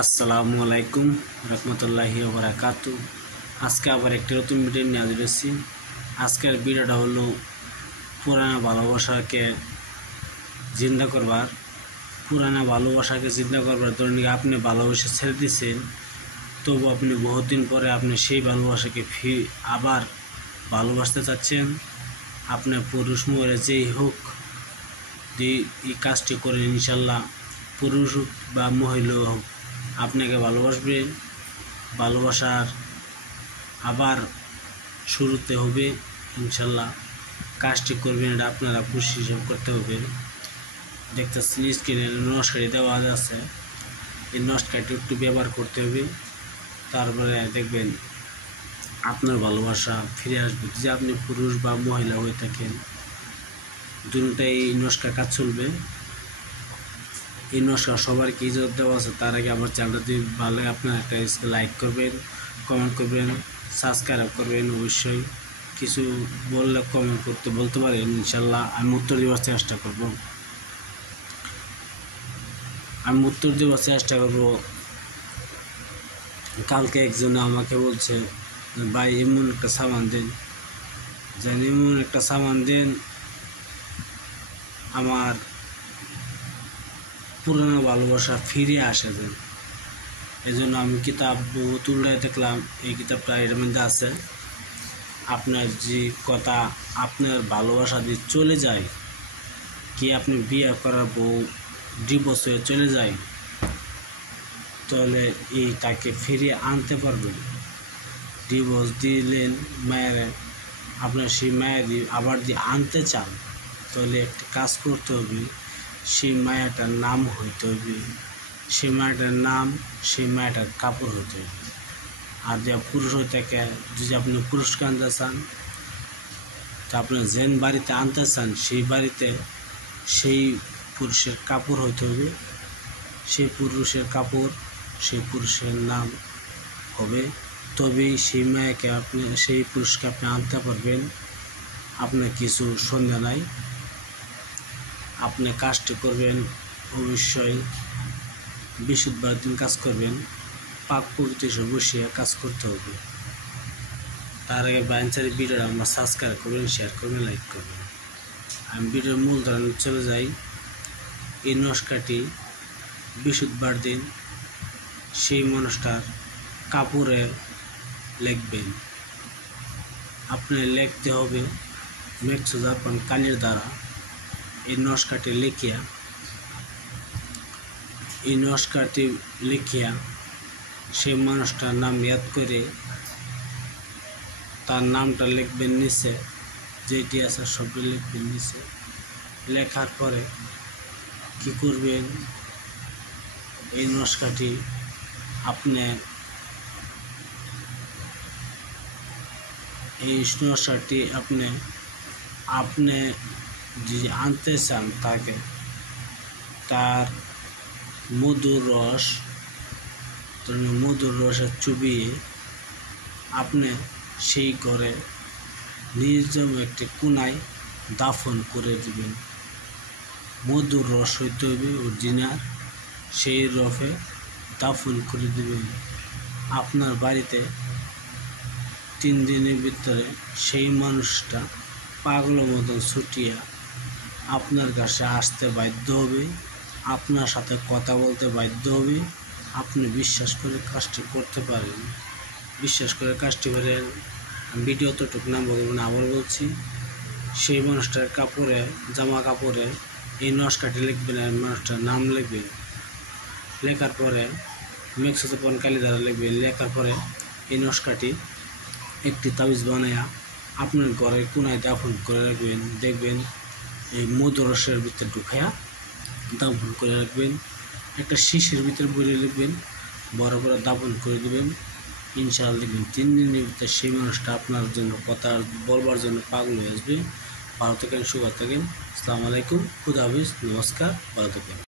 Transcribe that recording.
আসসালামু আলাইকুম রহমতুল্লাহি ওয়া বারাকাতুহু। আজকে আবার একটি নতুন ভিডিও নিয়ে হাজির হয়েছি। আজকের ভিডিওটা হলো পুরানা ভালোবাসাকে জিন্দা করবার ধরুন আপনি ভালোবাসা ছেড়ে দিয়েছেন, তবু আপনি বহুদিন পরে আপনি সেই ভালোবাসাকে আবার ভালোবাসতে চাচ্ছেন। আপনার পুরুষ মরে যেই হোক এই কাজটি করে ইনশাল্লাহ পুরুষ হোক বা মহিলা হোক আপনাকে ভালোবাসবে। ভালোবাসার আবার শুরুতে হবে ইনশাল্লাহ। কাজটি করবেন, এটা আপনারা খুশি হিসেবে করতে হবে। দেখতেছেন স্ক্রিনে নস্কারি দেওয়া আছে, এই নস্কারিটি একটু ব্যবহার করতে হবে। তারপরে দেখবেন আপনার ভালোবাসা ফিরে আসবে। যদি আপনি পুরুষ বা মহিলা হয়ে থাকেন, দুটোটাই এই নস্কার কাজ চলবে। এই নস্কার সবার কি ইজ্জত দেওয়া আছে। তার আগে আমার চ্যানেলটি ভালো আপনার একটা লাইক করবেন, কমেন্ট করবেন, সাবস্ক্রাইব করবেন। অবশ্যই কিছু বললে কমেন্ট করতে বলতে পারেন, ইনশাল্লাহ আমি উত্তর দেওয়ার চেষ্টা করব। কালকে একজন আমাকে বলছে, ভাই এমন একটা সামান দেন আমার পুরনো ভালোবাসা ফিরে আসে দেন। এই জন্য আমি কিতাব বহুত উল্টায় দেখলাম, এই কিতাবটা এর মধ্যে আছে। আপনার যে কথা, আপনার ভালোবাসা দিয়ে চলে যায়, কি আপনি বিয়ে করার বউ ডিভোর্স হয়ে চলে যায়, তাহলে এই তাকে ফিরিয়ে আনতে পারবেন। ডিভোর্স দিলেন মায়ের, আপনার সেই মায়ের আবার দিয়ে আনতে চান, তাহলে একটা কাজ করতে হবে। সেই মায়াটার নাম হইতে হবে, সেই মায়াটার নাম, সেই মায়াটার কাপড় হইতে হবে। আর যে পুরুষ হয়ে থাকে, যদি আপনি পুরুষকে আনতে চান, তা আপনার যেন বাড়িতে আনতে চান, সেই বাড়িতে সেই পুরুষের কাপড় হইতে হবে। সেই পুরুষের কাপড়, সেই পুরুষের নাম হবে, তবেই সেই মায়াকে সেই পুরুষকে আপনি আনতে পারবেন। আপনার কিছু সন্দেহ নাই। আপনি কাজটি করবেন অবশ্যই বৃহস্পতিবার দিন কাজ করবেন, পাক পবিত্র বসিয়ে কাজ করতে হবে। তার আগে বাইনচারি ভিডিওটা আমরা সাবস্ক্রাইব করবেন, শেয়ার করবেন, লাইক করবেন। আমি ভিডিওর মূল ধারণা চলে যাই। এই নস্কাটি বৃহস্পতিবার দিন সেই মানুষটার কাপড়ে লিখবেন। আপনি লিখতে হবে মেঘসুজাপান কালির দ্বারা। এই নস্কাটি লিখিয়া সেই মানুষটার নাম ইয়াদ করে তার নামটা লিখবেন নিচে, যেটি আছে সবটি লিখবেন নিচে। লেখার পরে কি করবেন, এই নস্কাটি আপনি যদি আনতে চান তাকে, তার মধুর রসে চুবিয়ে আপনি সেই ঘরে নির্জন একটি কোনায় দাফন করে দিবেন। মধুর রস হইতে হবে অরিজিনাল, সেই রসে দাফন করে দিবেন। আপনার বাড়িতে 3 দিনের ভিতরে সেই মানুষটা পাগলের মতন ছুটিয়া আপনার কাছে আসতে বাধ্য হবে, আপনার সাথে কথা বলতে বাধ্য হবে। আপনি বিশ্বাস করে কাজটি করতে পারেন। বিশ্বাস করে কাজটি করেন। ভিডিও তোটুক নাম বলবেন, আবার বলছি, সেই মানুষটার জামা কাপড়ে এই নস্কাটি লিখবেন, আর মানুষটার নাম লিখবেন। লেখার পরে মেঘসুজাপান কালি দ্বারা লিখবেন। লেখার পরে এই নস্কাটি একটি তাবিজ বানায়া আপনার ঘরের কোনায় দাফন করে রাখবেন। দেখবেন এই মধুর রসের ভিতরে ঢুকাইয়া দাফন করে রাখবেন। একটা শিশির ভিতরে বলে লিখবেন, বড় করে দাফন করে দেবেন। ইনশাআল্লাহ দেখবেন 3 দিনের ভিতরে সেই মানুষটা আপনার জন্য কথা বলবার জন্য পাগল হয়ে আসবে। ভালো থাকেন, সুখে থাকেন। আসসালামু আলাইকুম, খুদা হাফেজ, নমস্কার, ভালো থাকেন।